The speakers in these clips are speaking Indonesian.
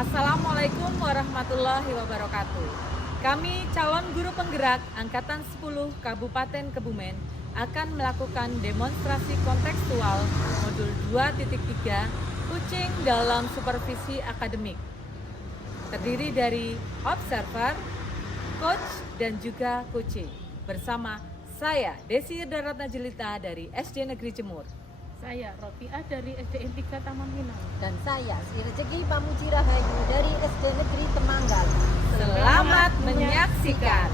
Assalamualaikum warahmatullahi wabarakatuh. Kami calon guru penggerak Angkatan 10 Kabupaten Kebumen akan melakukan demonstrasi kontekstual modul 2.3 Kucing dalam supervisi akademik. Terdiri dari observer, coach, dan juga kucing. Bersama saya, Desi Daratna Jelita dari SD Negeri Jemur. Saya Rofiah dari SDN 3 Taman Minang. Dan saya Sri Rezeki Pamuji Rahayu dari SD Negeri Temanggal. Selamat menyaksikan.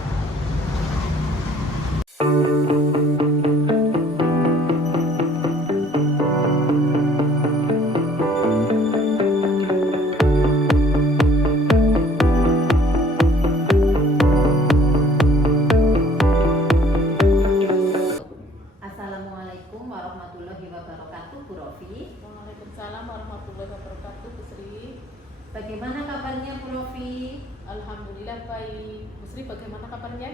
Assalamualaikum warahmatullahi wabarakatuh, Bu Rofi. Waalaikumsalam warahmatullahi wabarakatuh, Bu Sri. Bagaimana kabarnya, Bu Rofi? Alhamdulillah baik. Bu Sri, bagaimana kabarnya?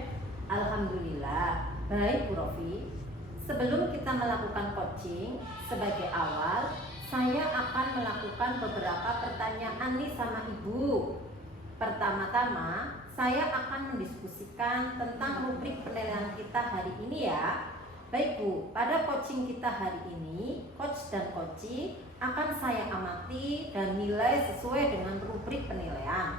Alhamdulillah baik, Bu Rofi. Sebelum kita melakukan coaching, sebagai awal saya akan melakukan beberapa pertanyaan nih sama Ibu. Pertama-tama saya akan mendiskusikan tentang rubrik penilaian kita hari ini ya. Baik Bu, pada coaching kita hari ini, coach dan coaching akan saya amati dan nilai sesuai dengan rubrik penilaian.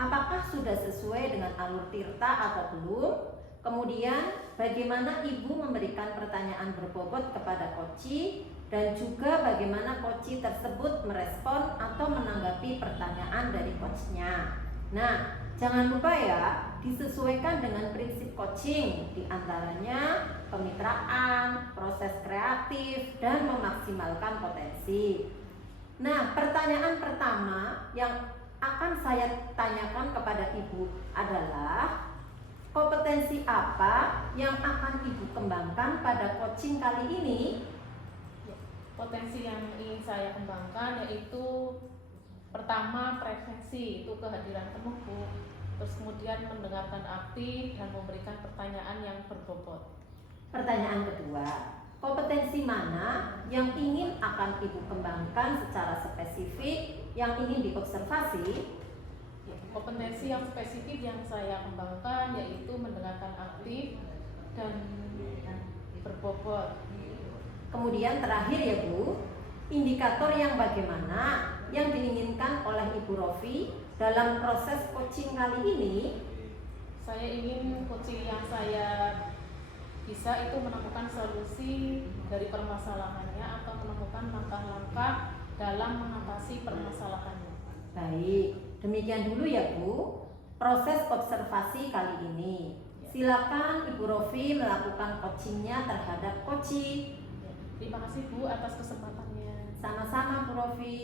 Apakah sudah sesuai dengan alur tirta atau belum? Kemudian bagaimana Ibu memberikan pertanyaan berbobot kepada coaching dan juga bagaimana coaching tersebut merespon atau menanggapi pertanyaan dari coachnya. Nah, jangan lupa ya, disesuaikan dengan prinsip coaching, diantaranya kemitraan, proses kreatif, dan memaksimalkan potensi. Nah, pertanyaan pertama yang akan saya tanyakan kepada Ibu adalah kompetensi apa yang akan Ibu kembangkan pada coaching kali ini? Potensi yang ingin saya kembangkan yaitu pertama prevensi, itu kehadiran penuh Bu. Terus kemudian mendengarkan aktif dan memberikan pertanyaan yang berbobot. Pertanyaan kedua, kompetensi mana yang ingin akan Ibu kembangkan secara spesifik yang ingin diobservasi? Kompetensi yang spesifik yang saya kembangkan yaitu mendengarkan aktif dan berbobot. Kemudian terakhir ya Bu, indikator yang bagaimana yang diinginkan oleh Ibu Rofi dalam proses coaching kali ini? Saya ingin coaching yang saya bisa itu menemukan solusi dari permasalahannya atau menemukan langkah-langkah dalam mengatasi permasalahannya. Baik, demikian dulu ya Bu, proses observasi kali ini. Silakan Ibu Rofi melakukan coachingnya terhadap coaching. Terima kasih Bu atas kesempatannya. Sama-sama Bu Rofi.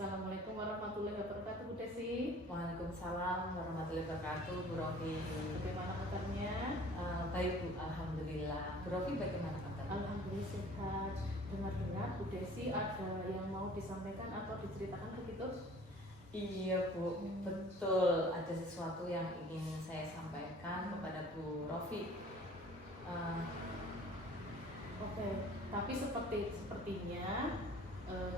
Assalamualaikum warahmatullahi wabarakatuh, Bu Desi. Waalaikumsalam warahmatullahi wabarakatuh, Bu Rofi. Bagaimana kabarnya? Baik Bu, alhamdulillah. Bu Rofi bagaimana kabarnya? Alhamdulillah sehat. Dengar-dengar Bu Desi ada yang mau disampaikan atau diceritakan begitu? Iya Bu, betul. Ada sesuatu yang ingin saya sampaikan kepada Bu Rofi. Oke, tapi sepertinya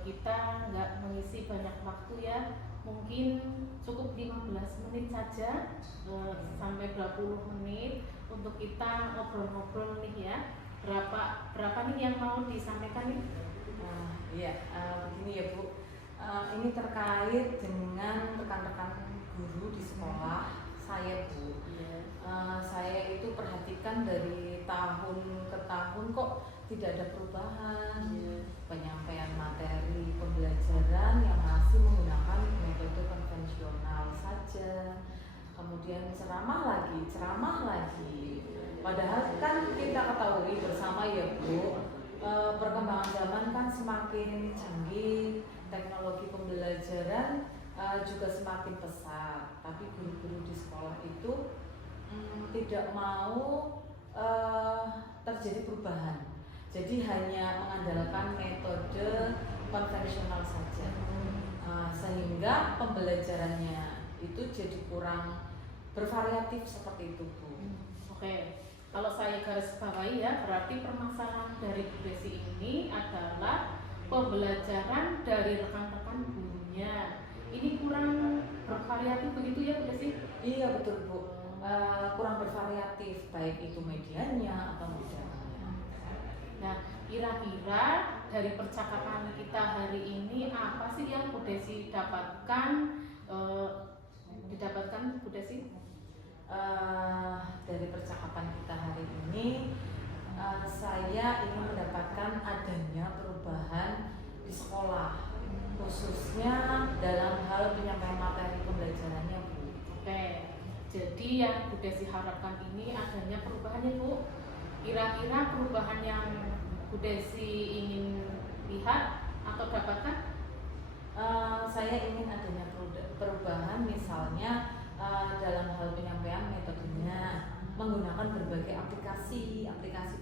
kita nggak mengisi banyak waktu ya. Mungkin cukup 15 menit saja sampai 20 menit untuk kita ngobrol-ngobrol nih ya. Berapa nih yang mau disampaikan nih? Begini ya Bu. Ini terkait dengan rekan-rekan guru di sekolah saya Bu. Saya itu perhatikan dari tahun ke tahun kok tidak ada perubahan. Penyampaian materi pembelajaran yang masih menggunakan metode konvensional saja. Kemudian ceramah lagi. Padahal kan kita ketahui bersama ya Bu, perkembangan zaman kan semakin canggih, teknologi pembelajaran juga semakin pesat. Tapi guru-guru di sekolah itu tidak mau terjadi perubahan. Jadi hanya mengandalkan metode konvensional saja, sehingga pembelajarannya itu jadi kurang bervariatif seperti itu Bu. Oke, kalau saya garis bawahi ya, berarti permasalahan dari Bu Desi ini adalah pembelajaran dari rekan-rekan gurunya bervariatif begitu ya Bu Desi? Iya betul Bu. Kurang bervariatif baik itu medianya atau modelnya. Nah, kira-kira dari percakapan kita hari ini apa sih yang Bu Desi dapatkan Bu Desi? Dari percakapan kita hari ini, saya ingin mendapatkan adanya perubahan di sekolah, khususnya dalam hal penyampaian materi pembelajarannya Bu. Oke, jadi yang Bu Desi harapkan ini adanya perubahannya Bu. Kira-kira perubahan yang Bu Desi ingin lihat atau dapatkan? Saya ingin adanya perubahan, misalnya dalam hal penyampaian metodenya menggunakan berbagai aplikasi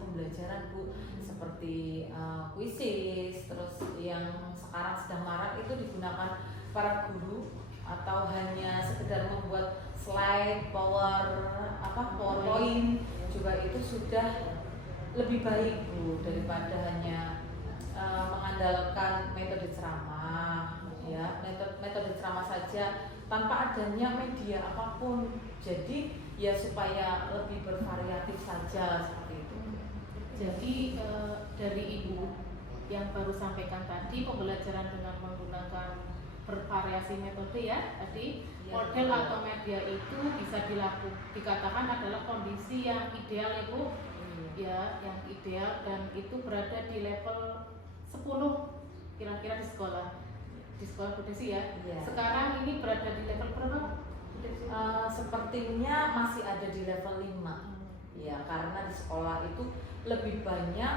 pembelajaran Bu, seperti Quizzes, terus yang sekarang sedang marak itu digunakan para guru, atau hanya sekedar membuat slide PowerPoint juga itu sudah lebih baik Bu, daripada hanya mengandalkan metode ceramah ya, metode ceramah saja tanpa adanya media apapun. Jadi ya supaya lebih bervariatif saja seperti itu. Jadi dari Ibu yang baru sampaikan tadi, pembelajaran dengan menggunakan bervariasi metode ya tadi, Ya, model atau media itu bisa dikatakan adalah kondisi yang ideal ya Bu, ya yang ideal, dan itu berada di level 10 kira-kira di sekolah Bu Desi ya. Iya. Sekarang ini berada di level berapa Bu Desi? Sepertinya masih ada di level 5. Ya, karena di sekolah itu lebih banyak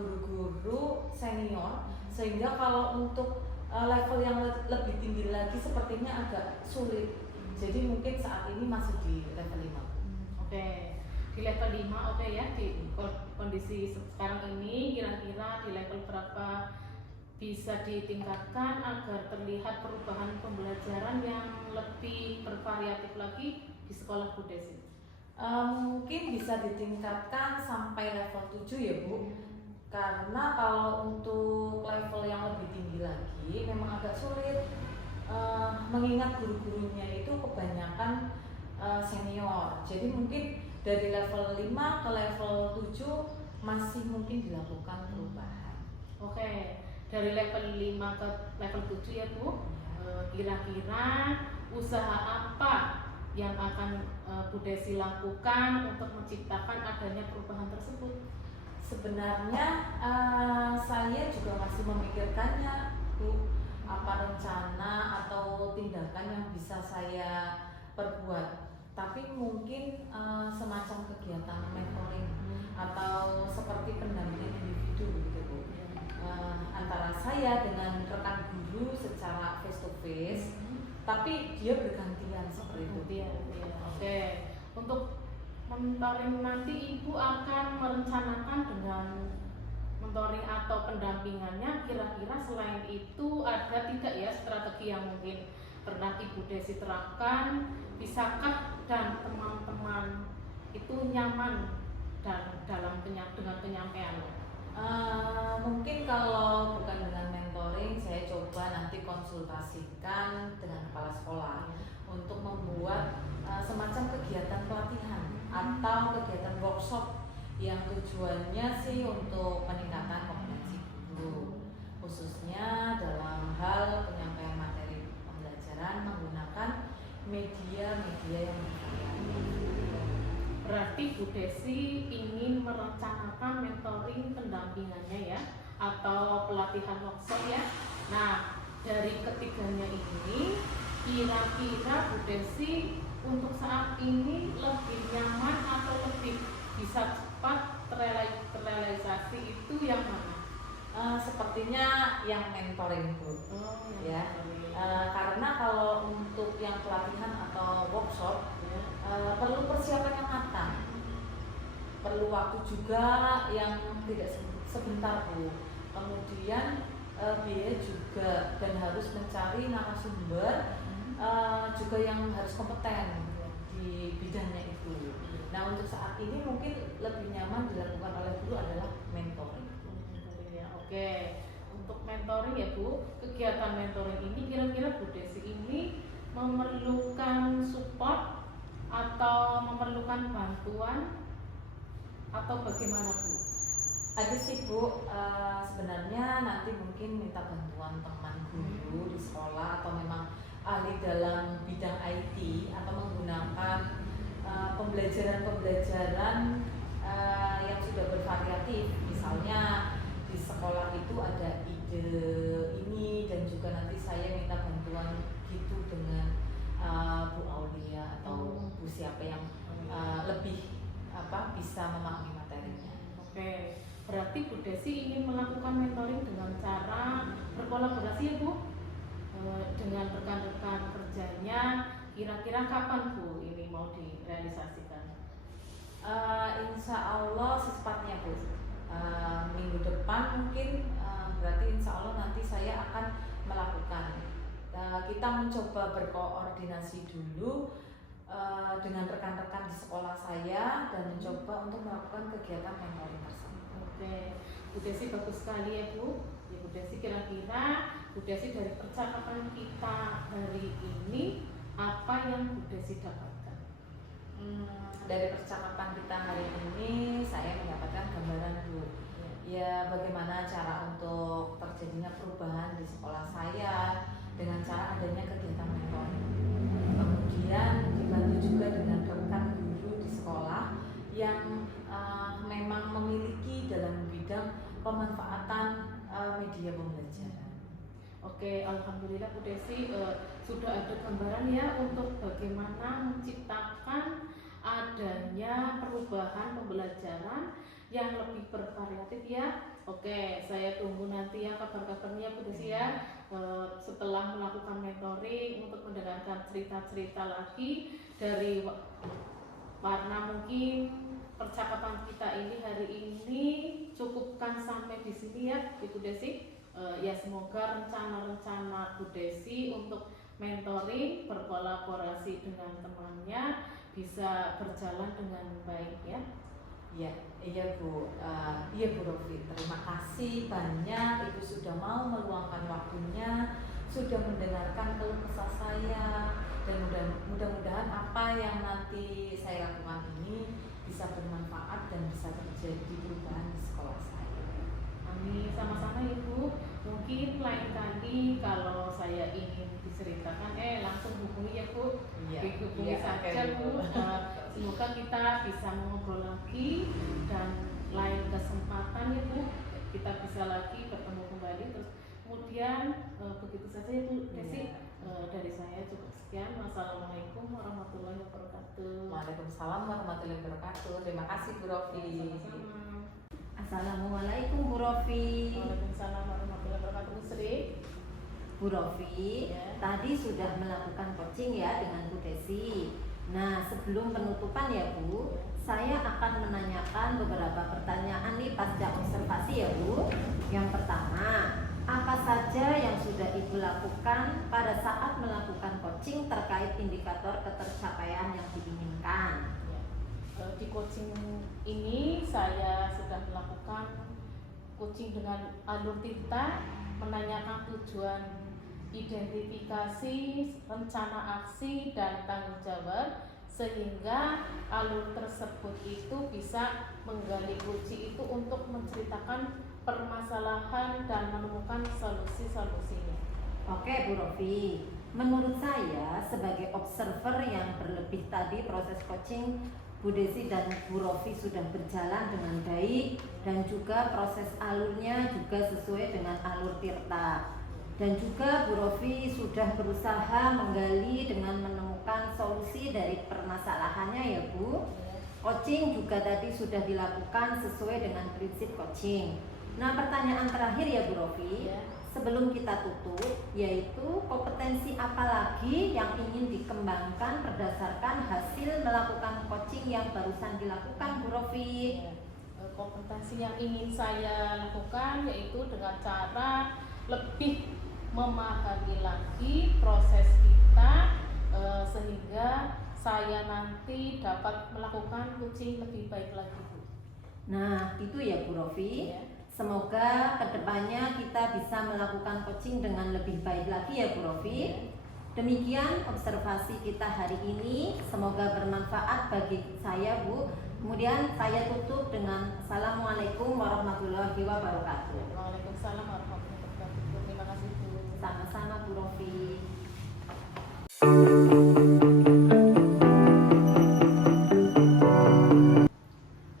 guru-guru senior, sehingga kalau untuk level yang lebih tinggi lagi sepertinya agak sulit. Jadi mungkin saat ini masih di level 5. Oke. Di level 5 oke ya, di kondisi sekarang ini kira-kira di level berapa bisa ditingkatkan agar terlihat perubahan pembelajaran yang lebih bervariatif lagi di sekolah Bu Desi? Mungkin bisa ditingkatkan sampai level 7 ya Bu. Karena kalau untuk level yang lebih tinggi lagi memang agak sulit, mengingat guru-gurunya itu kebanyakan senior. Jadi mungkin dari level 5 ke level 7 masih mungkin dilakukan perubahan. Oke, dari level 5 ke level 7 ya Bu. Kira-kira usaha apa yang akan Bu Desi lakukan untuk menciptakan adanya perubahan tersebut? Sebenarnya saya juga masih memikirkannya Bu, apa rencana atau tindakan yang bisa saya perbuat. Tapi mungkin semacam kegiatan mentoring atau seperti pendampingan individu begitu Bu. Antara saya dengan rekan guru secara face to face, tapi dia bergantian seperti itu. Ya. Oke. Untuk mentoring nanti Ibu akan merencanakan dengan mentoring atau pendampingannya, kira-kira selain itu ada tidak ya strategi yang mungkin pernah Ibu Desi terapkan? Bisakah dan teman-teman itu nyaman dan dengan penyampaian? Mungkin kalau bukan dengan mentoring, saya coba nanti konsultasikan dengan kepala sekolah untuk membuat semacam kegiatan pelatihan atau kegiatan workshop yang tujuannya sih untuk peningkatan kompetensi guru, khususnya dalam hal penyampaian materi pembelajaran menggunakan media-media yang bervariasi. Berarti Bu Desi ingin merencanakan mentoring pendampingannya ya, atau pelatihan workshop ya. Nah, dari ketiganya ini, kira-kira Bu Desi untuk saat ini lebih nyaman atau lebih bisa cepat terrealisasi itu yang mana? Sepertinya yang mentoring Bu. Ya. Karena kalau untuk yang pelatihan atau workshop perlu persiapan yang matang, perlu waktu juga yang tidak sebentar Bu. Kemudian biaya juga, dan harus mencari narasumber juga yang harus kompeten di bidangnya itu. Nah, untuk saat ini mungkin lebih nyaman dilakukan oleh guru adalah mentoring. Oke, untuk mentoring ya Bu, kegiatan mentoring ini kira-kira Bu Desi ini memerlukan bantuan atau bagaimana Bu? Ada sih Bu, sebenarnya nanti mungkin minta bantuan teman guru di sekolah atau memang ahli dalam bidang IT atau menggunakan pembelajaran-pembelajaran yang sudah bervariatif. Misalnya di sekolah itu ada ide ini dan juga nanti saya minta bantuan gitu dengan Bu Aulia atau Bu siapa yang lebih bisa memahami materinya. Oke, berarti Bu Desi ingin melakukan mentoring dengan cara berkolaborasi ya Bu, dengan rekan-rekan kerjanya. Kira-kira kapan Bu ini mau direalisasikan? Insya Allah secepatnya Bu, minggu depan mungkin, berarti insya Allah nanti saya akan melakukan. Kita mencoba berkoordinasi dulu dengan rekan-rekan di sekolah saya dan mencoba untuk melakukan kegiatan mentoring tersebut. Oke, Bu Desi bagus sekali ya Bu. Ya Bu Desi, kira-kira Bu Desi dari percakapan kita hari ini apa yang Bu Desi dapatkan? Dari percakapan kita hari ini saya mendapatkan gambaran Bu, ya bagaimana cara untuk terjadinya perubahan di sekolah saya dengan cara adanya kegiatan mentoring. Kemudian dibantu juga dengan rekan guru di sekolah yang memang memiliki dalam bidang pemanfaatan media pembelajaran. Oke, alhamdulillah Bu Desi sudah ada gambaran ya untuk bagaimana menciptakan adanya perubahan pembelajaran yang lebih bervariatif ya. Oke, saya tunggu nanti ya kabar-kabarnya Bu Desi ya, setelah melakukan mentoring untuk mendengarkan cerita-cerita lagi dari warna. Mungkin percakapan kita ini hari ini cukupkan sampai di sini ya Ibu Desi. Ya semoga rencana-rencana Bu Desi untuk mentoring berkolaborasi dengan temannya bisa berjalan dengan baik ya. Iya Bu, iya Bu Rofi, terima kasih banyak Ibu sudah mau meluangkan waktunya, sudah mendengarkan keluh kesah saya, dan mudah-mudahan apa yang nanti saya lakukan ini bisa bermanfaat dan bisa terjadi perubahan di sekolah saya. Amin, sama-sama Ibu. Mungkin lain kali kalau saya ingin diceritakan langsung hubungi ya Bu. Hubungi saja Bu. Semoga kita bisa mengobrol lagi dan lain kesempatan ya Bu kita bisa lagi bertemu kembali. Terus kemudian begitu saja ya Bu Desi. Dari saya cukup sekian. Wassalamualaikum warahmatullahi wabarakatuh. Waalaikumsalam warahmatullahi wabarakatuh. Terima kasih Bu Rofi. Sama-sama. Assalamualaikum Bu Rofi. Waalaikumsalam warahmatullahi wabarakatuh. Bu Sri. Bu Rofi, tadi sudah melakukan coaching ya dengan Bu Desi. Nah, sebelum penutupan ya Bu, saya akan menanyakan beberapa pertanyaan nih pasca observasi ya Bu. Yang pertama, apa saja yang sudah Ibu lakukan pada saat melakukan coaching terkait indikator ketercapaian yang diinginkan? Di coaching ini saya sudah melakukan coaching dengan alur Tirta, menanyakan tujuan, identifikasi, rencana aksi, dan tanggung jawab, sehingga alur tersebut itu bisa menggali kunci itu untuk menceritakan permasalahan dan menemukan solusi-solusinya. Oke Bu Rofi, menurut saya sebagai observer yang berlebih tadi proses coaching Bu Desi dan Bu Rofi sudah berjalan dengan baik dan juga proses alurnya juga sesuai dengan alur Tirta. Dan juga Bu Rofi sudah berusaha menggali dengan menemukan solusi dari permasalahannya ya Bu. Coaching juga tadi sudah dilakukan sesuai dengan prinsip coaching. Nah, pertanyaan terakhir ya Bu Rofi, sebelum kita tutup, yaitu kompetensi apa lagi yang ingin dikembangkan berdasarkan hasil melakukan coaching yang barusan dilakukan Bu Rofi? Kompetensi yang ingin saya lakukan yaitu dengan cara lebih memahami lagi proses kita, sehingga saya nanti dapat melakukan coaching lebih baik lagi Bu. Nah, itu ya Bu Rofi. Semoga kedepannya kita bisa melakukan coaching dengan lebih baik lagi ya Bu Rofi. Demikian observasi kita hari ini. Semoga bermanfaat bagi saya Bu Kemudian saya tutup dengan Assalamualaikum warahmatullahi wabarakatuh. Waalaikumsalam warahmatullahi wabarakatuh. Terima kasih Bu. Sama-sama Bu Rofi.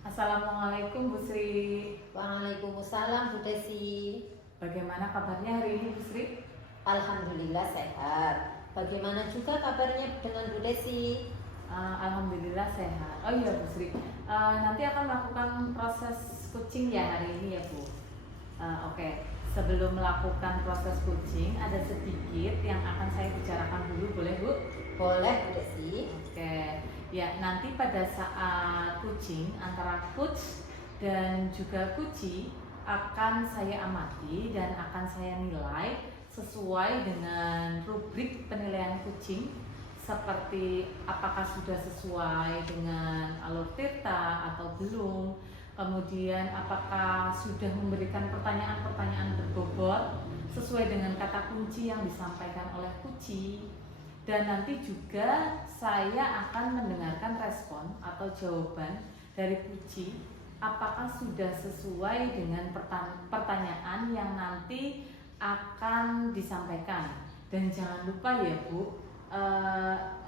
Assalamualaikum Bu Sri. Waalaikumsalam Bu Desi. Bagaimana kabarnya hari ini Bu Sri? Alhamdulillah sehat. Bagaimana juga kabarnya dengan Bu Desi? Alhamdulillah sehat. Oh iya Bu Sri, nanti akan melakukan proses kucing ya hari ini ya Bu. Oke, sebelum melakukan proses kucing ada sedikit yang akan saya bicarakan dulu, boleh Bu? Boleh Bu Desi. Oke, ya nanti pada saat kucing antara coach dan juga kuci akan saya amati dan akan saya nilai sesuai dengan rubrik penilaian kucing, seperti apakah sudah sesuai dengan alur theta atau belum, kemudian apakah sudah memberikan pertanyaan-pertanyaan berbobot sesuai dengan kata kunci yang disampaikan oleh kuci, dan nanti juga saya akan mendengarkan respon atau jawaban dari kuci apakah sudah sesuai dengan pertanyaan yang nanti akan disampaikan. Dan jangan lupa ya Bu,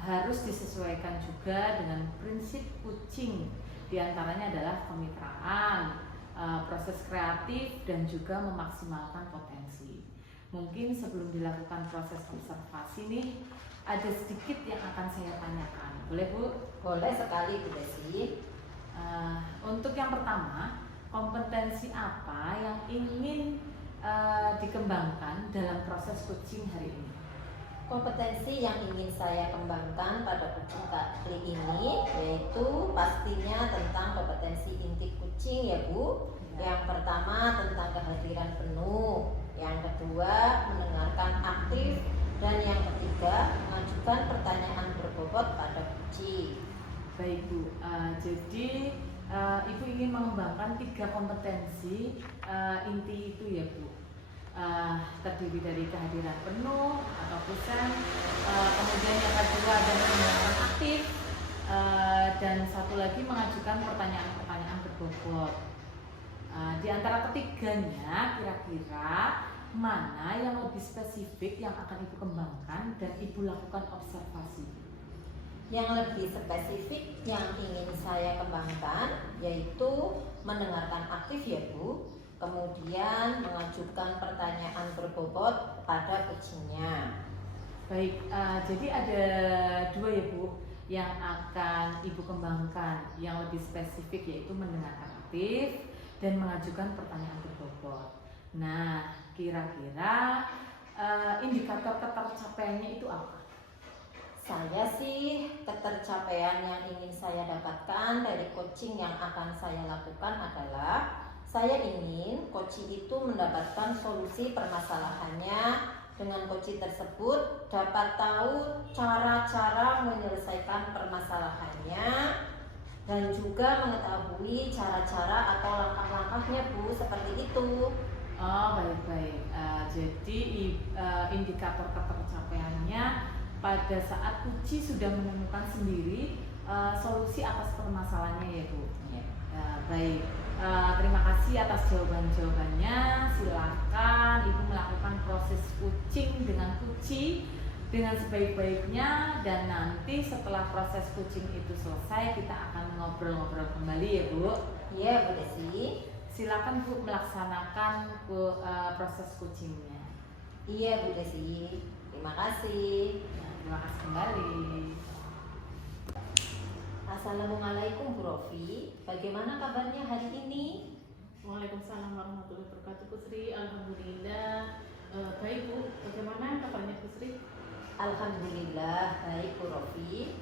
harus disesuaikan juga dengan prinsip kucing. Di antaranya adalah kemitraan, proses kreatif, dan juga memaksimalkan potensi. Mungkin sebelum dilakukan proses observasi nih, ada sedikit yang akan saya tanyakan. Boleh Bu? Boleh sekali Bu Desi. Untuk yang pertama, kompetensi apa yang ingin dikembangkan dalam proses coaching hari ini? Kompetensi yang ingin saya kembangkan pada kucing kali ini yaitu pastinya tentang kompetensi inti kucing ya Bu. Yang pertama tentang kehadiran penuh, yang kedua mendengarkan aktif, dan yang ketiga mengajukan pertanyaan berbobot pada kucing. Baik Bu, jadi Ibu ingin mengembangkan 3 kompetensi inti itu ya Bu. Terdiri dari kehadiran penuh atau present, kemudian yang kedua ada mendengarkan aktif, dan satu lagi mengajukan pertanyaan-pertanyaan berbobot. Di antara ketiganya kira-kira mana yang lebih spesifik yang akan Ibu kembangkan dan Ibu lakukan observasi? Yang lebih spesifik yang ingin saya kembangkan yaitu mendengarkan aktif ya Bu, kemudian mengajukan pertanyaan berbobot pada kucingnya. Baik, jadi ada 2 ya Bu yang akan Ibu kembangkan. Yang lebih spesifik yaitu mendengarkan aktif dan mengajukan pertanyaan berbobot. Nah, kira-kira indikator ketercapaiannya itu apa? Saya sih ketercapaian yang ingin saya dapatkan dari coaching yang akan saya lakukan adalah saya ingin coaching itu mendapatkan solusi permasalahannya, dengan coaching tersebut dapat tahu cara-cara menyelesaikan permasalahannya dan juga mengetahui cara-cara atau langkah-langkahnya Bu, seperti itu. Oh baik-baik, jadi indikator ketercapaiannya pada saat kuci sudah menemukan sendiri solusi atas permasalahannya ya Bu. Ya. Baik, terima kasih atas jawabannya. Silakan Ibu melakukan proses kucing dengan kuci dengan sebaik-baiknya, dan nanti setelah proses kucing itu selesai kita akan ngobrol-ngobrol kembali ya Bu. Iya Bu Desi. Silakan Bu melaksanakan proses kucingnya. Iya Bu Desi. Terima kasih. Terima kasih kembali. Assalamualaikum Bu Rofi. Bagaimana kabarnya hari ini? Waalaikumsalam warahmatullahi wabarakatuh Bu Sri. Alhamdulillah baik Bu. Bagaimana kabarnya Bu Sri? Alhamdulillah baik Bu Rofi.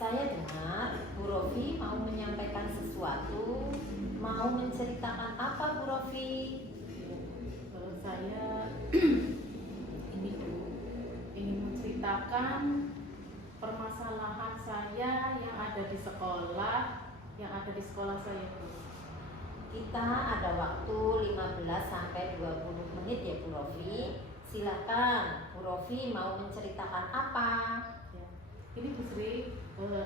Saya dengar Bu Rofi mau menyampaikan sesuatu. Mau menceritakan apa Bu Rofi? Saya ini Bu ingin menceritakan permasalahan saya yang ada di sekolah saya Bu. Kita ada waktu 15 sampai 20 menit ya Bu Rofi. Silakan Bu Rofi mau menceritakan apa? Ya. Ini Bu Sri,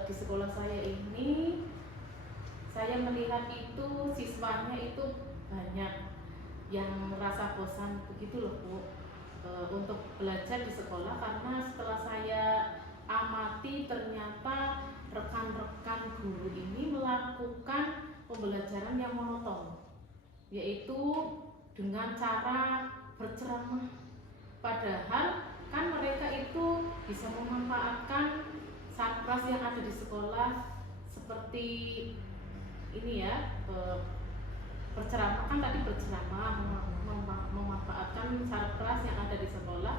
di sekolah saya ini saya melihat itu siswanya itu banyak yang merasa bosan begitu loh Bu, untuk belajar di sekolah, karena setelah saya amati ternyata rekan-rekan guru ini melakukan pembelajaran yang monoton, yaitu dengan cara berceramah. Padahal kan mereka itu bisa memanfaatkan sarpras yang ada di sekolah, seperti ini ya, berceramah kan tadi berceramah memanfaatkan sarpras yang ada di sekolah,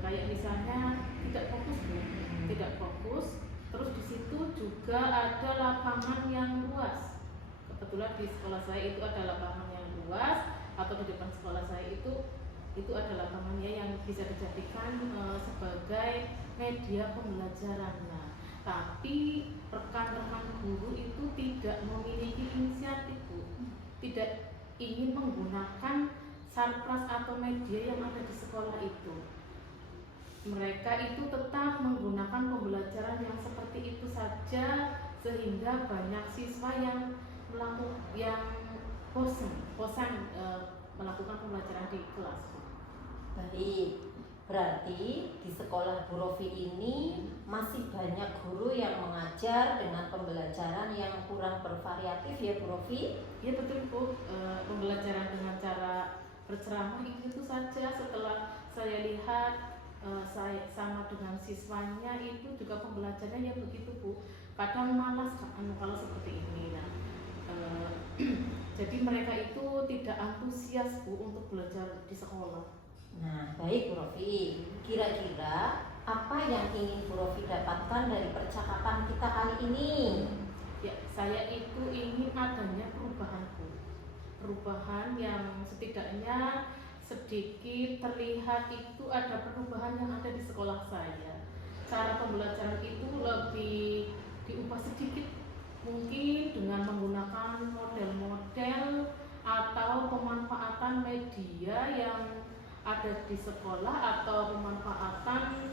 kayak misalnya tidak fokus Bu, tidak fokus. Terus di situ juga ada lapangan yang luas. Kebetulan di sekolah saya itu ada lapangan yang luas, atau di depan sekolah saya itu ada lapangannya yang bisa dijadikan sebagai media pembelajaran. Nah, tapi rekan-rekan guru itu tidak memiliki inisiatif Bu, tidak ingin menggunakan sarpras atau media yang ada di sekolah itu. Mereka itu tetap menggunakan pembelajaran yang seperti itu saja, sehingga banyak siswa yang bosan melakukan pembelajaran di kelas. Baik, berarti di sekolah Bu Rofi ini masih banyak guru yang mengajar dengan pembelajaran yang kurang bervariatif ya Bu Rofi? Ya betul Bu, pembelajaran dengan cara berceramah itu saja. Setelah saya lihat, saya sama dengan siswanya itu juga pembelajarannya ya begitu Bu. Kadang malas kalau seperti ini. Nah, jadi mereka itu tidak antusias Bu untuk belajar di sekolah. Nah, baik Bu Rofi, kira-kira apa yang ingin Bu Rofi dapatkan dari percakapan kita kali ini? Ya, saya itu ingin adanya perubahan Bu, perubahan yang setidaknya sedikit terlihat itu ada perubahan yang ada di sekolah saya. Cara pembelajaran itu lebih diubah sedikit, mungkin dengan menggunakan model-model atau pemanfaatan media yang ada di sekolah, atau pemanfaatan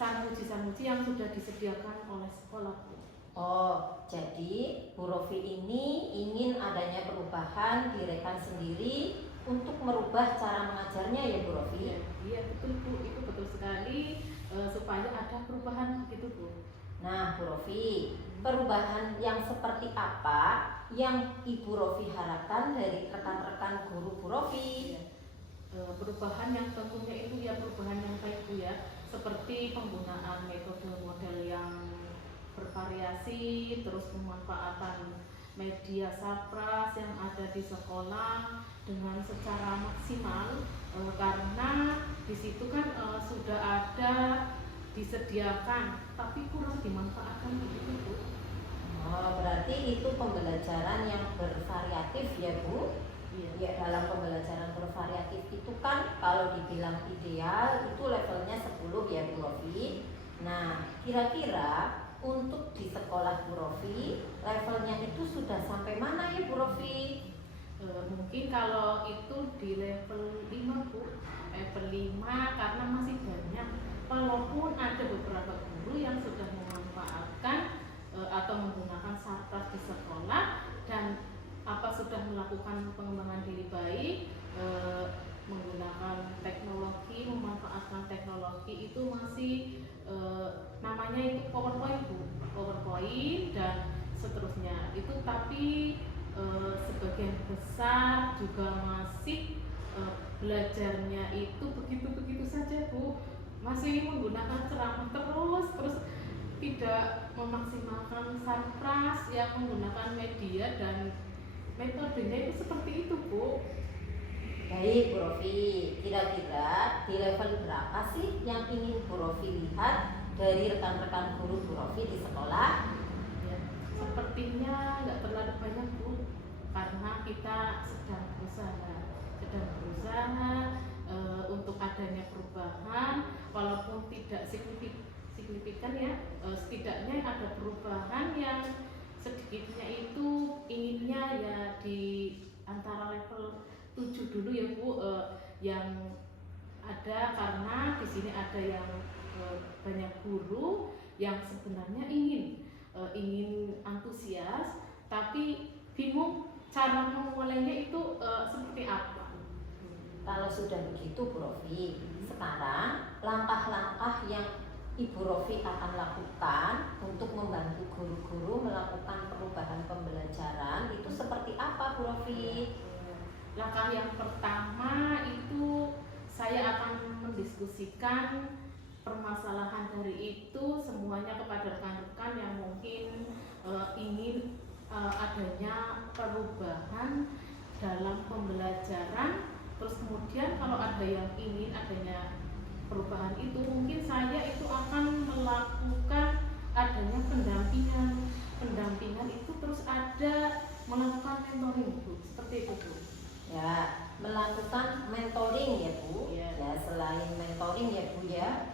sanuji-sanuji yang sudah disediakan oleh sekolah Bu. Oh, jadi Bu Rofi ini ingin adanya perubahan di rekan sendiri untuk merubah cara mengajarnya ya Bu Rofi? Iya betul Bu, itu betul sekali, supaya ada perubahan gitu Bu. Nah Bu Rofi, perubahan yang seperti apa yang Ibu Rofi harapkan dari rekan-rekan guru Bu Rofi? Ya. Perubahan yang tentunya itu ya perubahan yang baik Bu ya, seperti penggunaan metode model yang bervariasi, terus pemanfaatan media sarpras yang ada di sekolah dengan secara maksimal, karena di situ kan sudah ada disediakan tapi kurang dimanfaatkan begitu Bu. Oh, berarti itu pembelajaran yang bervariatif ya Bu? Iya. Ya, dalam pembelajaran bervariatif itu kan kalau dibilang ideal itu levelnya 10 ya Bu Rofi. Nah, kira-kira untuk di sekolah Bu Rofi levelnya itu sudah sampai mana ya Bu Rofi? Mungkin kalau itu di level 5 Bu, level 5 karena masih banyak, walaupun ada beberapa guru yang sudah memanfaatkan atau menggunakan sarpras di sekolah dan sudah melakukan pengembangan diri baik, menggunakan teknologi, memanfaatkan teknologi itu masih namanya itu PowerPoint Bu, PowerPoint dan seterusnya itu, tapi sebagian besar juga masih belajarnya itu begitu-begitu saja Bu, masih menggunakan ceramah terus tidak memaksimalkan sarpras yang menggunakan media dan metodenya itu seperti itu Bu. Baik Bu Rofi, kira-kira di level berapa sih yang ingin Bu Rofi lihat dari rekan-rekan guru Bu Rofi di sekolah? Ya, sepertinya nggak terlalu banyak Bu, karena kita sedang berusaha untuk adanya perubahan, walaupun tidak signifikan ya, setidaknya ada perubahan yang sedikitnya itu inginnya ya di antara level 7 dulu ya Bu, yang ada, karena di sini ada yang banyak guru yang sebenarnya ingin antusias, tapi bingung cara memulainya itu seperti apa. Kalau sudah begitu Bu Rofi, sekarang langkah-langkah yang Ibu Rofi akan lakukan untuk membantu guru-guru melakukan perubahan pembelajaran itu seperti apa Bu Rofi? Langkah yang pertama itu saya akan mendiskusikan permasalahan dari itu semuanya kepada rekan-rekan yang mungkin ingin adanya perubahan dalam pembelajaran. Terus kemudian kalau ada yang ingin adanya perubahan itu, mungkin saya itu akan melakukan adanya pendampingan itu, terus ada melakukan mentoring Bu, seperti itu Bu. Ya, melakukan mentoring ya Bu. Ya. Ya, selain mentoring ya Bu ya,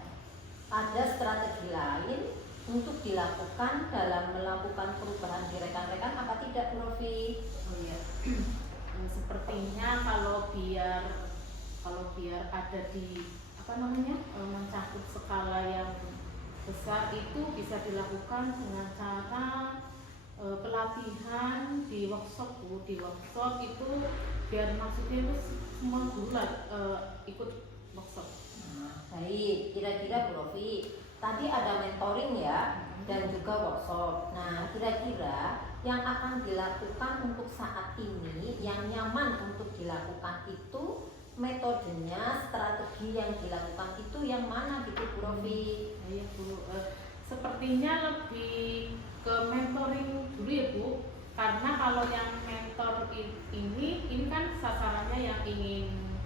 ada strategi lain untuk dilakukan dalam melakukan perubahan di rekan-rekan apa tidak Bu Rofi? Oh ya. Sepertinya kalau biar ada di mencakup skala yang besar itu bisa dilakukan dengan cara pelatihan di workshop Bu. Di workshop itu biar maksudnya itu semua guru ikut workshop. Baik, kira-kira Bu Rofi, tadi ada mentoring ya dan juga workshop. Nah, kira-kira yang akan dilakukan untuk saat ini yang nyaman untuk dilakukan itu metodenya, strategi yang dilakukan itu yang mana gitu Bu Rofi? Iya Bu, sepertinya lebih ke mentoring dulu ya Bu, karena kalau yang mentor ini kan sasarannya yang ingin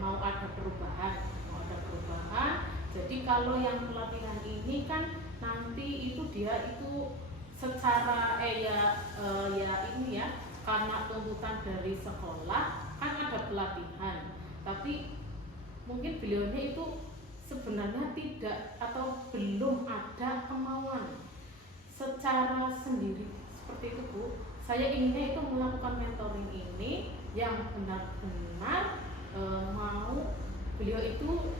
mau ada perubahan. Jadi kalau yang pelatihan ini kan nanti itu dia itu secara karena tuntutan dari sekolah kan ada pelatihan, tapi mungkin beliaunya itu sebenarnya tidak atau belum ada kemauan secara sendiri seperti itu Bu. Saya inginnya itu melakukan mentoring ini yang benar-benar mau beliau itu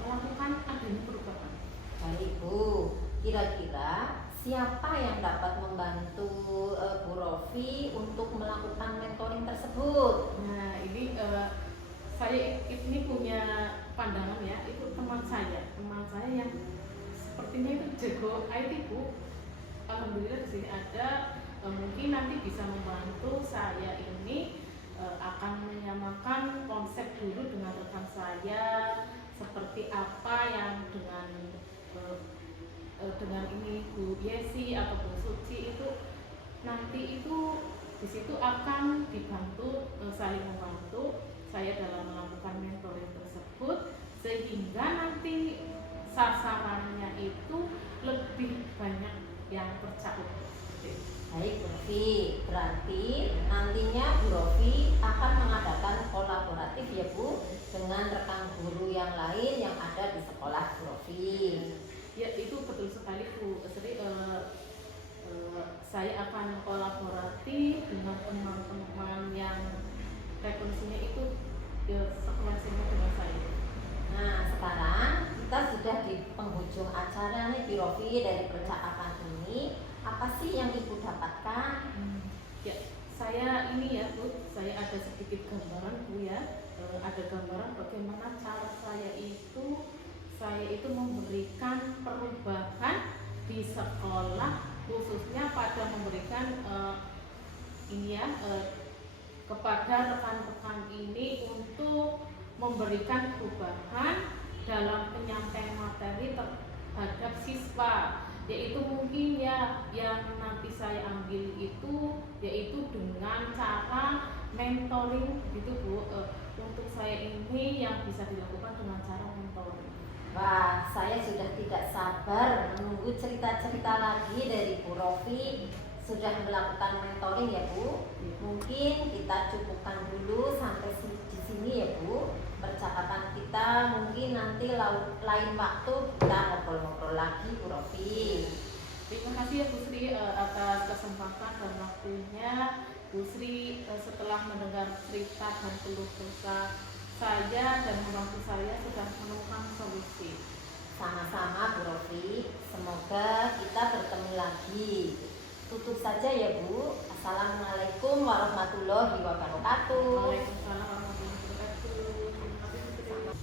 melakukan adanya perubahan. Baik Bu, kira-kira siapa yang dapat membantu Bu Rofi untuk melakukan mentoring tersebut? Nah ini saya ini punya pandangan ya, itu teman saya yang sepertinya itu jago IT Bu. Alhamdulillah di sini ada, mungkin nanti bisa membantu saya ini akan menyamakan konsep dulu dengan rekan saya, seperti apa yang dengan ini Bu Yesi atau Bu Suci itu nanti itu di situ akan dibantu, saling membantu saya dalam melakukan mentoring tersebut sehingga nanti sasarannya itu lebih banyak yang tercakup. Baik Bu Rofi, berarti nantinya Bu Rofi akan mengadakan kolaboratif ya Bu dengan rekan guru yang lain yang ada di sekolah Bu Rofi. Ya itu betul sekali Bu Sri. Saya akan kolaboratif dengan teman-teman yang frekuensinya itu sefrekuensinya dengan saya. Nah sekarang kita sudah di penghujung acara nih Bu Rofi. Dari percakapan ini apa sih yang Ibu dapatkan? Ya saya ini ya Bu, saya ada sedikit gambaran Bu ya. Ada gambaran bagaimana cara saya itu memberikan perubahan di sekolah, khususnya pada memberikan kepada rekan-rekan ini untuk memberikan perubahan dalam penyampaian materi terhadap siswa, yaitu mungkin ya yang nanti saya ambil itu yaitu dengan cara mentoring gitu Bu. Untuk saya ini yang bisa dilakukan dengan cara mentoring. Wah, saya sudah tidak sabar menunggu cerita-cerita lagi dari Bu Rofi. Sudah melakukan mentoring ya Bu. Mungkin kita cukupkan dulu sampai di sini ya Bu. Percakapan kita mungkin nanti lain waktu kita ngobrol-ngobrol lagi Bu Rofi. Terima kasih ya Bu Sri atas kesempatan dan waktunya. Bu Sri setelah mendengar cerita dan keluh kesah saya dan membantu saya sudah menemukan solusi. Sama-sama Bu Rofi, semoga kita bertemu lagi. Tutup saja ya Bu. Assalamualaikum warahmatullahi wabarakatuh. Waalaikumsalam warahmatullahi wabarakatuh. Terima kasih Bu Sri.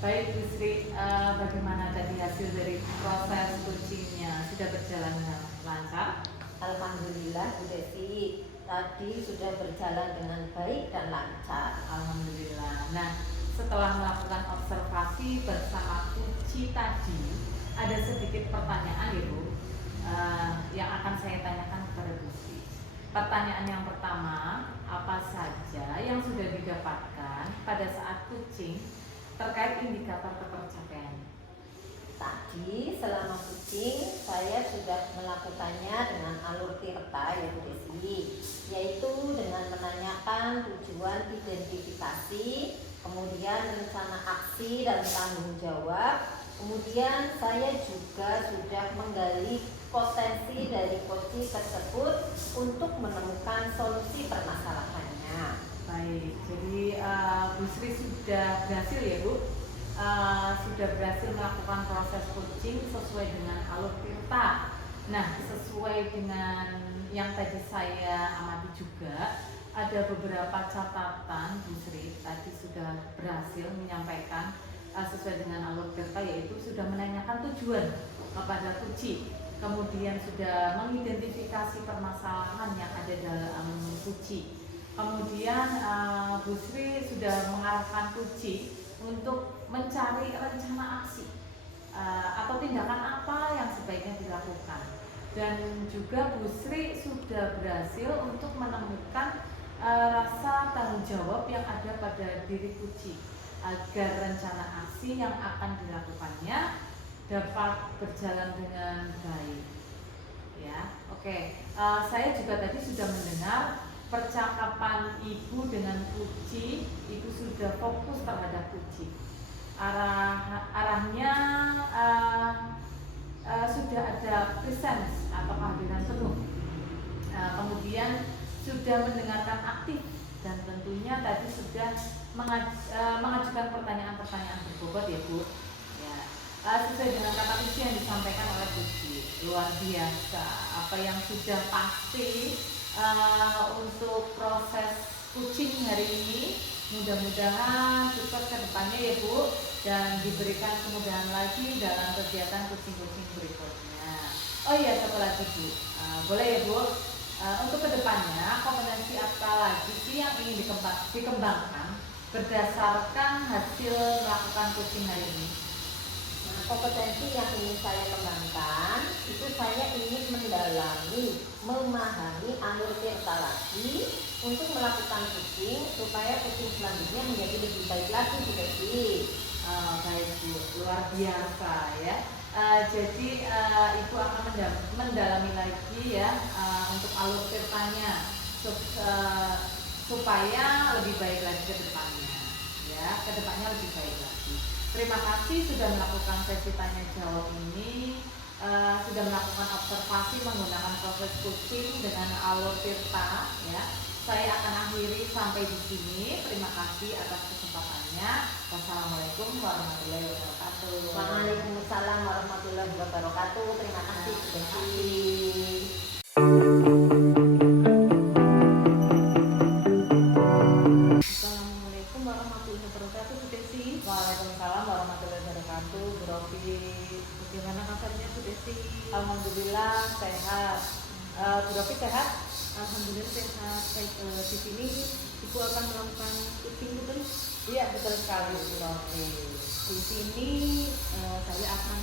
Baik Bu Sri, bagaimana tadi hasil dari proses coachingnya? Sudah berjalan dengan lancar? Alhamdulillah Bu Desi, tadi sudah berjalan dengan baik dan lancar. Alhamdulillah. Nah, setelah melakukan observasi bersama Puci tadi, ada sedikit pertanyaan ya Bu, yang akan saya tanyakan kepada Bu Sri. Pertanyaan yang pertama, apa saja yang sudah didapatkan pada saat coaching terkait indikator ketercapaian? Tadi selama coaching saya sudah melakukannya dengan alur tirta ya Bu Desi, yaitu dengan menanyakan tujuan identifikasi, kemudian rencana aksi dan tanggung jawab. Kemudian saya juga sudah menggali potensi dari coaching tersebut untuk menemukan solusi permasalahannya. Baik, jadi Bu Sri sudah berhasil ya Bu, sudah berhasil melakukan proses coaching sesuai dengan alur tirta. Nah, sesuai dengan yang tadi saya amati juga, ada beberapa catatan Bu Sri tadi sudah berhasil menyampaikan sesuai dengan alur tirta, yaitu sudah menanyakan tujuan kepada Puci, kemudian sudah mengidentifikasi permasalahan yang ada dalam Puci, kemudian Bu Sri sudah mengarahkan Puci untuk mencari rencana aksi atau tindakan apa yang sebaiknya dilakukan, dan juga Bu Sri sudah berhasil untuk menemukan rasa tanggung jawab yang ada pada diri Puci agar rencana aksi yang akan dilakukannya dapat berjalan dengan baik. Ya, oke. Saya juga tadi sudah mendengar percakapan Ibu dengan Puci itu sudah fokus terhadap Puci. Arahnya sudah ada presence atau kehadiran penuh. Kemudian sudah mendengarkan aktif dan tentunya tadi sudah mengajukan pertanyaan-pertanyaan berbobot ya Bu. Ya, sesuai dengan kata kunci yang disampaikan oleh Puci, luar biasa. Apa yang sudah pasti untuk proses coaching hari ini, mudah-mudahan sukses ke depannya ya Bu, dan diberikan kemudahan lagi dalam kegiatan coaching-coaching berikutnya. Oh iya, satu lagi Bu, boleh ya Bu, untuk kedepannya kompetensi apa lagi sih yang ingin dikembangkan berdasarkan hasil melakukan coaching hari ini? Nah, kompetensi yang ingin saya kembangkan itu saya ingin mendalami, memahami alur tirta lagi untuk melakukan coaching supaya coaching selanjutnya menjadi lebih baik lagi Bu Desi. Baik Bu, luar biasa ya. Jadi Ibu akan mendalami lagi ya untuk alur tirtanya supaya lebih baik lagi ke depannya ya, ke depannya lebih baik lagi. Terima kasih sudah melakukan sesi tanya jawab ini, sudah melakukan observasi menggunakan proses coaching dengan alur tirta ya. Saya akan akhiri sampai di sini. Terima kasih atas kesempatannya. Wassalamualaikum warahmatullahi wabarakatuh. Waalaikumsalam warahmatullahi wabarakatuh. Terima kasih Bu Desi. Assalamualaikum warahmatullahi wabarakatuh Bu Desi. Waalaikumsalam warahmatullahi wabarakatuh. Bu Rofi, Bagaimana kabarnya Bu Desi? alhamdulillah sehat. Bu Rofi sehat? Alhamdulillah sehat. Baik, di sini Ibu akan melakukan coaching betul? Iya, betul sekali Bu Rofi. Di sini saya akan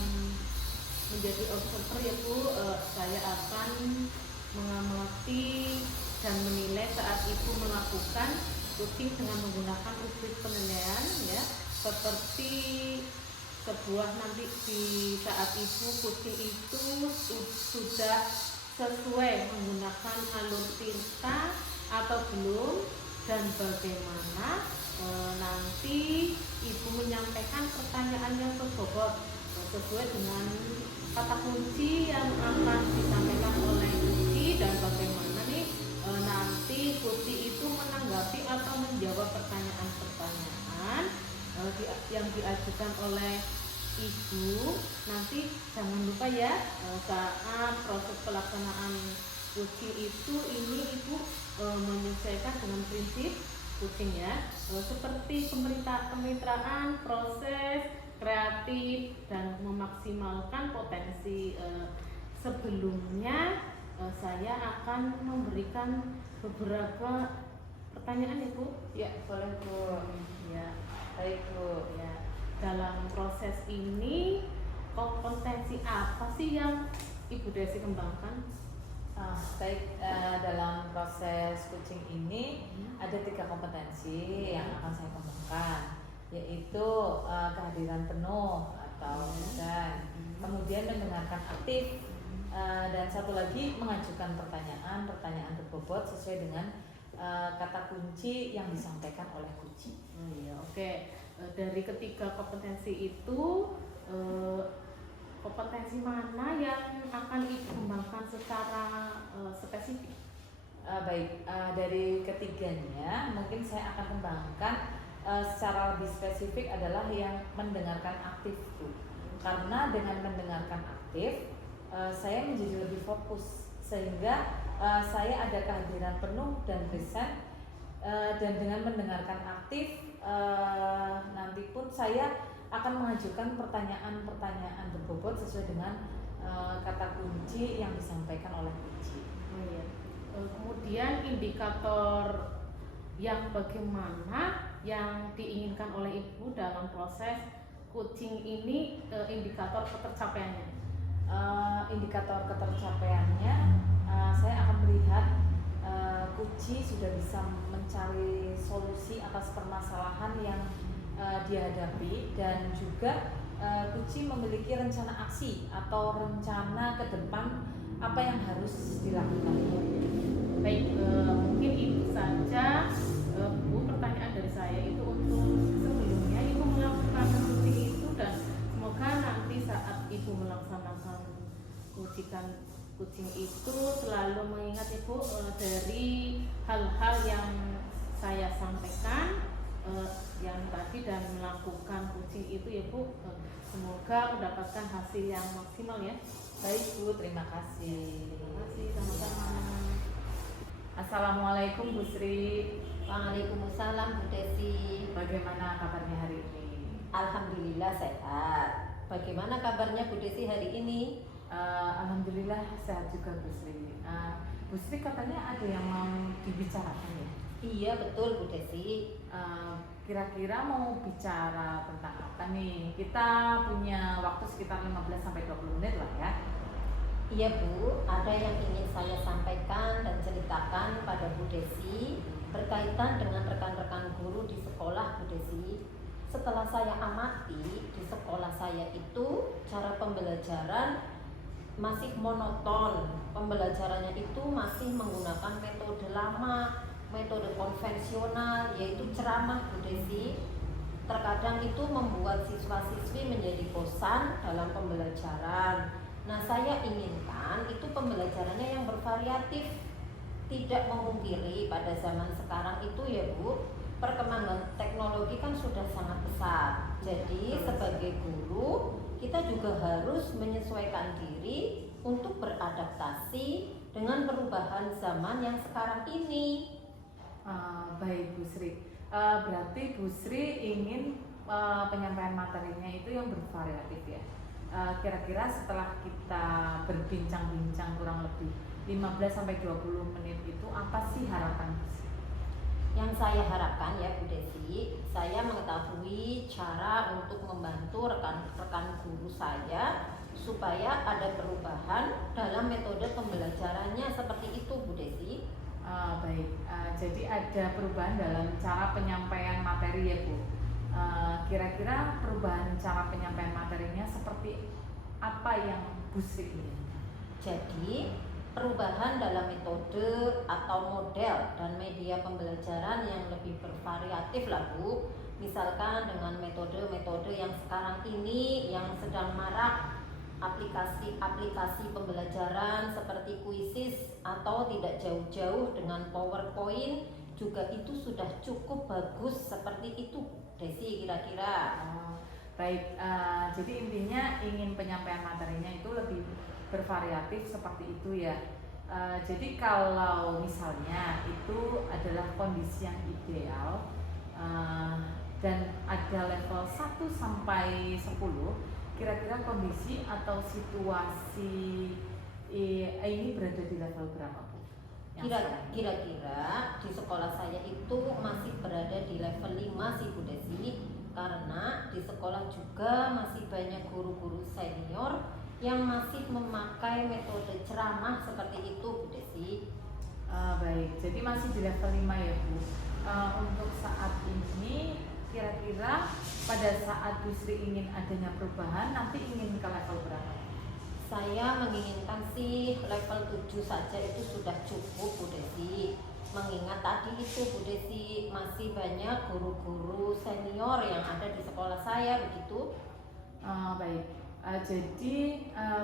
menjadi observer ya Bu. Saya akan mengamati dan menilai saat Ibu melakukan coaching dengan menggunakan rubrik penilaian ya, seperti sebuah nanti di saat Ibu coaching itu sudah sesuai menggunakan alur tirta atau belum, dan bagaimana nanti Ibu menyampaikan pertanyaan yang berbobot sesuai dengan kata kunci yang akan disampaikan oleh Puci, dan bagaimana nih nanti Puci itu menanggapi atau menjawab pertanyaan-pertanyaan yang diajukan oleh Ibu. Nanti jangan lupa ya, saat proses pelaksanaan Kucing itu ini ibu menyesuaikan dengan prinsip kucing ya, seperti kemitraan, proses kreatif dan memaksimalkan potensi. Sebelumnya saya akan memberikan beberapa pertanyaan ya Bu. Ya, boleh Bu. Ya, Baik Bu. ya. Dalam proses ini kompetensi apa sih yang Ibu Desi kembangkan? Baik, dalam proses kucing ini ada 3 kompetensi yang akan saya kembangkan, yaitu kehadiran penuh atau dan kemudian mendengarkan aktif, dan satu lagi mengajukan pertanyaan berbobot sesuai dengan kata kunci yang disampaikan oleh kucing. Iya, oke. Dari ketiga kompetensi itu kompetensi mana yang akan Ibu kembangkan secara spesifik? Baik, dari ketiganya mungkin saya akan kembangkan secara lebih spesifik adalah yang mendengarkan aktif Bu. Karena dengan mendengarkan aktif saya menjadi lebih fokus sehingga saya ada kehadiran penuh dan present, dan dengan mendengarkan aktif nanti pun saya akan mengajukan pertanyaan-pertanyaan berbobot sesuai dengan kata kunci yang disampaikan oleh kunci. Oh, iya. Kemudian indikator yang bagaimana yang diinginkan oleh Ibu dalam proses kucing ini, indikator ketercapaiannya? Indikator ketercapaiannya saya akan melihat kucing sudah bisa mencari solusi atas permasalahan yang dihadapi, dan juga kucing memiliki rencana aksi atau rencana ke depan apa yang harus dilakukan. Baik, mungkin itu saja Bu pertanyaan dari saya itu untuk sebelumnya Ibu melakukan kucing itu, dan semoga nanti saat Ibu melaksanakan kucing itu selalu mengingat Ibu dari hal-hal yang saya sampaikan yang tadi, dan melakukan kucing itu ya Bu, semoga mendapatkan hasil yang maksimal ya. Baik Bu, terima kasih. Terima kasih, sama-sama. Assalamualaikum Bu Sri. Waalaikumsalam Bu Desi. Bagaimana kabarnya hari ini? Alhamdulillah sehat. Bagaimana kabarnya Bu Desi hari ini? Alhamdulillah sehat juga Bu Sri. Bu Sri katanya ada yang mau dibicarakan ya? Iya betul Bu Desi. Kira-kira mau bicara tentang apa nih? Kita punya waktu sekitar 15-20 menit lah ya. Iya Bu, ada yang ingin saya sampaikan dan ceritakan pada Bu Desi berkaitan dengan rekan-rekan guru di sekolah Bu Desi. Setelah saya amati di sekolah saya itu cara pembelajaran masih monoton. Pembelajarannya itu masih menggunakan metode lama, metode konvensional, yaitu ceramah Bu Desi. Terkadang itu membuat siswa-siswi menjadi bosan dalam pembelajaran. Nah, saya inginkan itu pembelajarannya yang bervariatif. Tidak memungkiri pada zaman sekarang itu ya Bu, perkembangan teknologi kan sudah sangat besar. Jadi sebagai guru kita juga harus menyesuaikan diri untuk beradaptasi dengan perubahan zaman yang sekarang ini. Baik Bu Sri, berarti Bu Sri ingin penyampaian materinya itu yang bervariatif ya. Kira-kira setelah kita berbincang-bincang kurang lebih 15-20 menit itu apa sih harapan Bu Sri? Yang saya harapkan ya Bu Desi, saya mengetahui cara untuk membantu rekan-rekan guru saya supaya ada perubahan dalam metode pembelajarannya seperti itu Bu Desi. Baik, jadi ada perubahan dalam cara penyampaian materi ya Bu. Kira-kira perubahan cara penyampaian materinya seperti apa yang Bu Sri inginkan? Jadi perubahan dalam metode atau model dan media pembelajaran yang lebih bervariatif lah Bu. Misalkan dengan metode-metode yang sekarang ini yang sedang marak, aplikasi-aplikasi pembelajaran seperti Quizzes atau tidak jauh-jauh dengan PowerPoint juga itu sudah cukup bagus seperti itu Desi kira-kira. Baik, jadi intinya ingin penyampaian materinya itu lebih bervariatif seperti itu ya. Jadi kalau misalnya itu adalah kondisi yang ideal, dan ada level 1 sampai 10, kira-kira kondisi atau situasi ini berada di level berapa, Bu? Kira-kira di sekolah saya itu masih berada di level 5 sih Bu Desi, karena di sekolah juga masih banyak guru-guru senior yang masih memakai metode ceramah seperti itu Bu Desi. Baik, jadi masih di level 5 ya Bu. Untuk saat ini kira-kira pada saat Bu Sri ingin adanya perubahan, nanti ingin ke level berapa? Saya menginginkan sih level 7 saja itu sudah cukup Bu Desi. Mengingat tadi itu Bu Desi, masih banyak guru-guru senior yang ada di sekolah saya begitu. Baik, jadi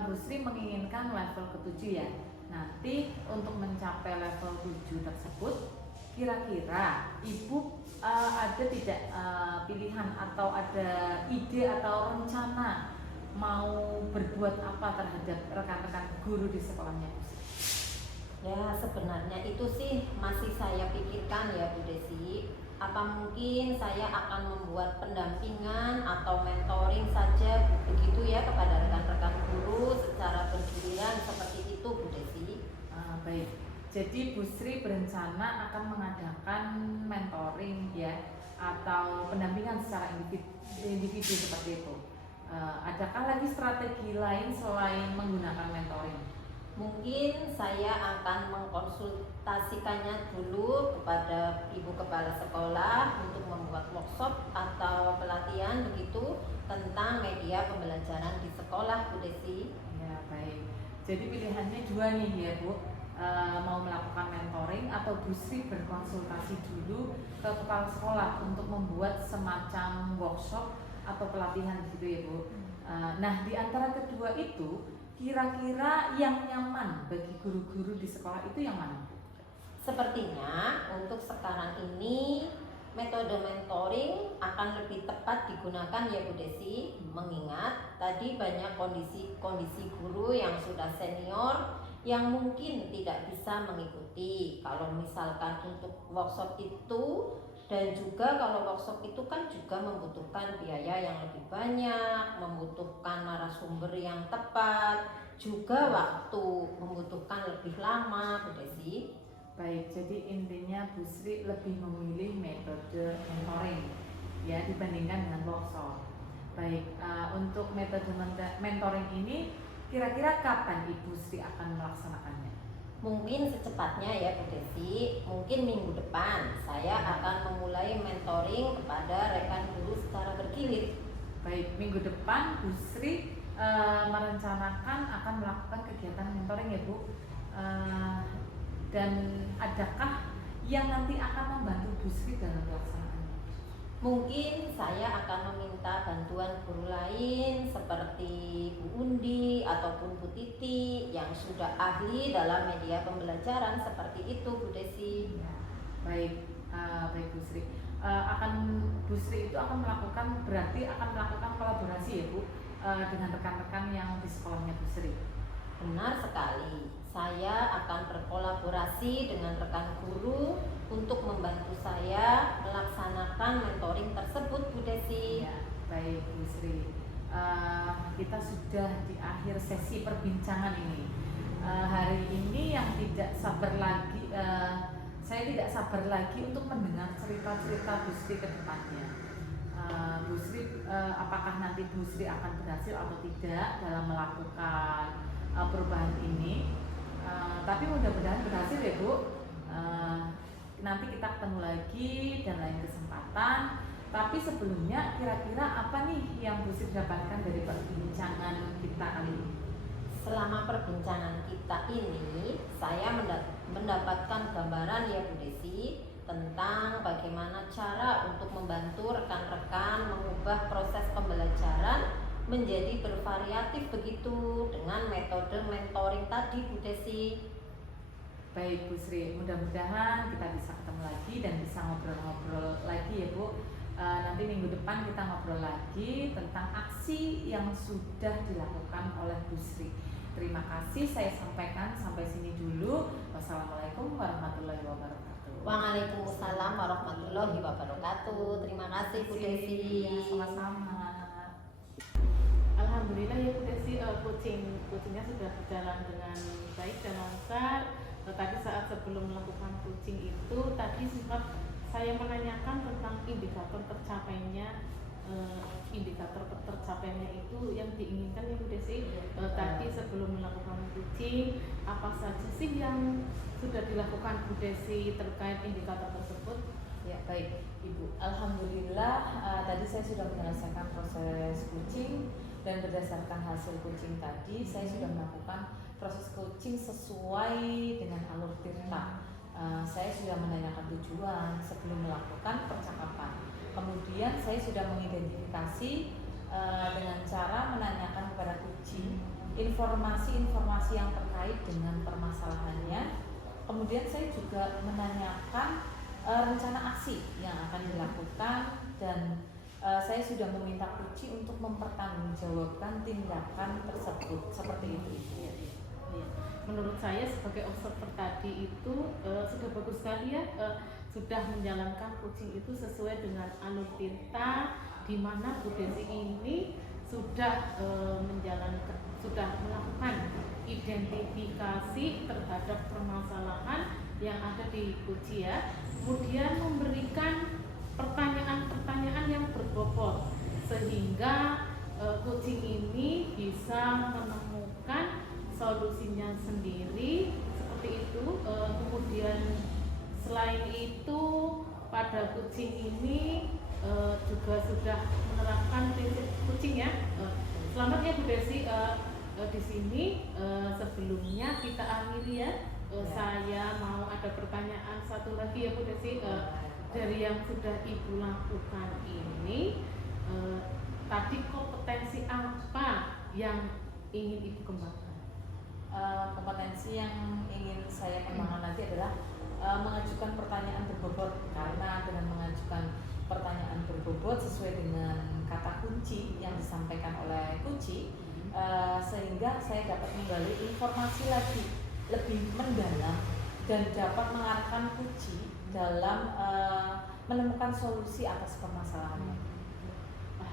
Bu Sri menginginkan level ke-7 ya. Nanti untuk mencapai level 7 tersebut, kira-kira Ibu ada tidak pilihan atau ada ide atau rencana mau berbuat apa terhadap rekan-rekan guru di sekolahnya Bu Sri? Ya sebenarnya itu sih masih saya pikirkan ya Bu Desi. Apa mungkin saya akan membuat pendampingan atau mentoring saja begitu ya kepada rekan-rekan guru secara bergiliran seperti itu Bu Desi. Baik, jadi Bu Sri berencana akan mengadakan mentoring ya, atau pendampingan secara individu seperti itu. Adakah lagi strategi lain selain menggunakan mentoring? Mungkin saya akan mengkonsultasikannya dulu kepada Ibu Kepala Sekolah untuk membuat workshop atau pelatihan begitu tentang media pembelajaran di sekolah Bu Desi. Ya baik, jadi pilihannya 2 nih ya Bu. Mau melakukan mentoring atau Bu Sri berkonsultasi dulu ke kepala sekolah untuk membuat semacam workshop atau pelatihan gitu ya Bu. Nah di antara kedua itu, kira-kira yang nyaman bagi guru-guru di sekolah itu yang mana? Sepertinya untuk sekarang ini metode mentoring akan lebih tepat digunakan ya Bu Desi, mengingat tadi banyak kondisi guru yang sudah senior yang mungkin tidak bisa mengikuti kalau misalkan untuk workshop itu, dan juga kalau workshop itu kan juga membutuhkan biaya yang lebih banyak, membutuhkan narasumber yang tepat, juga waktu membutuhkan lebih lama Bu Desi. Baik, jadi intinya Bu Sri lebih memilih metode mentoring ya dibandingkan dengan workshop. Baik, untuk metode mentoring ini kira-kira kapan Ibu Sri akan melaksanakannya? Mungkin secepatnya ya Bu Desi, mungkin minggu depan saya akan memulai mentoring kepada rekan guru secara bergilir. Baik, minggu depan Bu Sri merencanakan akan melakukan kegiatan mentoring ya Bu. Dan adakah yang nanti akan membantu Bu Sri dalam pelaksanaannya? Mungkin saya akan meminta bantuan guru lain seperti Bu Undi ataupun Bu Titi yang sudah ahli dalam media pembelajaran seperti itu Bu Desi. Ya, baik, baik Bu Sri. Bu Sri itu akan melakukan kolaborasi ya Bu dengan rekan-rekan yang di sekolahnya Bu Sri. Benar sekali, saya akan berkolaborasi dengan rekan guru untuk membantu saya melaksanakan mentoring tersebut Bu Desi. Ya, baik Bu Sri. Kita sudah di akhir sesi perbincangan ini. Hari ini yang tidak sabar lagi, saya tidak sabar lagi untuk mendengar cerita-cerita Bu Sri ke depannya. Bu Sri, apakah nanti Bu Sri akan berhasil atau tidak dalam melakukan perubahan ini, tapi mudah-mudahan berhasil ya Bu. Nanti kita ketemu lagi dan lain kesempatan. Tapi sebelumnya kira-kira apa nih yang Bu Sri dapatkan dari perbincangan kita kali ini? Selama perbincangan kita ini, saya mendapatkan gambaran ya Bu Desi tentang bagaimana cara untuk membantu rekan-rekan mengubah proses pembelajaran menjadi bervariatif begitu dengan metode mentoring tadi Bu Desi. Baik Bu Sri, mudah-mudahan kita bisa ketemu lagi dan bisa ngobrol-ngobrol lagi ya Bu. Nanti minggu depan kita ngobrol lagi tentang aksi yang sudah dilakukan oleh Bu Sri. Terima kasih, saya sampaikan sampai sini dulu. Wassalamualaikum warahmatullahi wabarakatuh. Waalaikumsalam warahmatullahi wabarakatuh. Terima kasih Bu Desi. Sama-sama. Alhamdulillah ya Bu Desi, coachingnya sudah berjalan dengan baik dan lancar. Tadi saat sebelum melakukan coaching itu tadi sempat saya menanyakan tentang indikator tercapainya itu yang diinginkan ya Bu Desi. Tadi sebelum melakukan coaching, apa saja sih yang sudah dilakukan Bu Desi terkait indikator tersebut? Ya baik Ibu, Alhamdulillah tadi saya sudah menyelesaikan proses coaching dan berdasarkan hasil coaching tadi saya sudah melakukan proses coaching sesuai dengan alur tirta. Saya sudah menanyakan tujuan sebelum melakukan percakapan. Kemudian saya sudah mengidentifikasi dengan cara menanyakan kepada coaching informasi-informasi yang terkait dengan permasalahannya. Kemudian saya juga menanyakan rencana aksi yang akan dilakukan dan saya sudah meminta coaching untuk mempertanggungjawabkan tindakan tersebut seperti itu. Menurut saya sebagai observer tadi itu sudah bagus sekali ya, sudah menjalankan coaching itu sesuai dengan alur tirta, di mana Bu Desi ini sudah melakukan identifikasi terhadap permasalahan yang ada di coaching ya, kemudian memberikan pertanyaan-pertanyaan yang berbobot sehingga coaching ini bisa menemukan solusinya sendiri seperti itu. Kemudian selain itu pada coaching ini juga sudah menerapkan prinsip coaching ya. Selamat ya Bu Desi. Di sini sebelumnya kita akhiri ya. Saya mau ada pertanyaan satu lagi ya Bu Desi. Dari yang sudah Ibu lakukan ini, tadi kompetensi apa yang ingin Ibu kembangkan? Kompetensi yang ingin saya kembangkan lagi adalah mengajukan pertanyaan berbobot, karena dengan mengajukan pertanyaan berbobot sesuai dengan kata kunci yang disampaikan oleh kunci, sehingga saya dapat menggali informasi lagi lebih mendalam dan dapat mengarahkan kunci dalam menemukan solusi atas permasalahannya.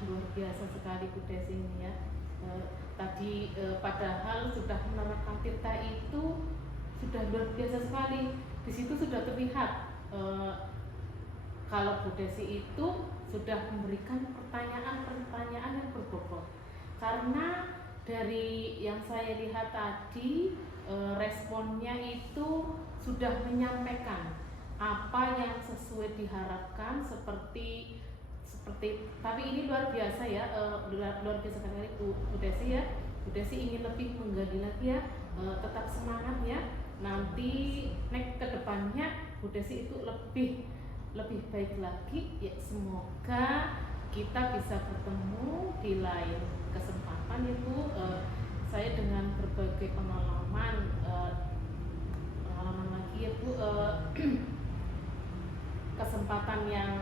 Luar biasa sekali Bu Desi ini ya. Tadi padahal sudah menerapkan tirta itu sudah luar biasa sekali. Di situ sudah terlihat kalau Bu Desi itu sudah memberikan pertanyaan-pertanyaan yang berbobot. Karena dari yang saya lihat tadi responnya itu sudah menyampaikan apa yang sesuai diharapkan seperti tapi ini luar biasa ya, luar biasa sekali Bu Desi ya. Bu Desi ingin lebih menggali lagi ya, tetap semangat ya. Nanti next ke depannya Bu Desi itu lebih baik lagi ya. Semoga kita bisa bertemu di lain kesempatan ya Bu. Saya dengan berbagai pengalaman lagi ya Bu, kesempatan yang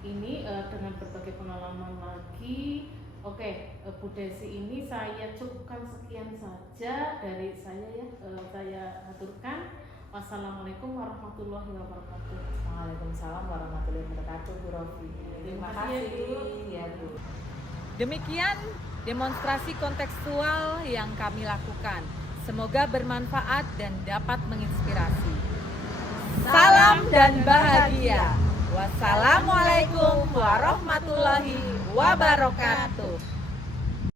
ini dengan berbagai pengalaman lagi. Oke, Bu Desi ini saya cukupkan sekian saja dari saya ya. Saya aturkan. Wassalamualaikum warahmatullahi wabarakatuh. Waalaikumsalam warahmatullahi wabarakatuh Bu Rofi. Terima kasih ya Bu. Demikian demonstrasi kontekstual yang kami lakukan. Semoga bermanfaat dan dapat menginspirasi. Salam dan bahagia. Wassalamualaikum warahmatullahi wabarakatuh.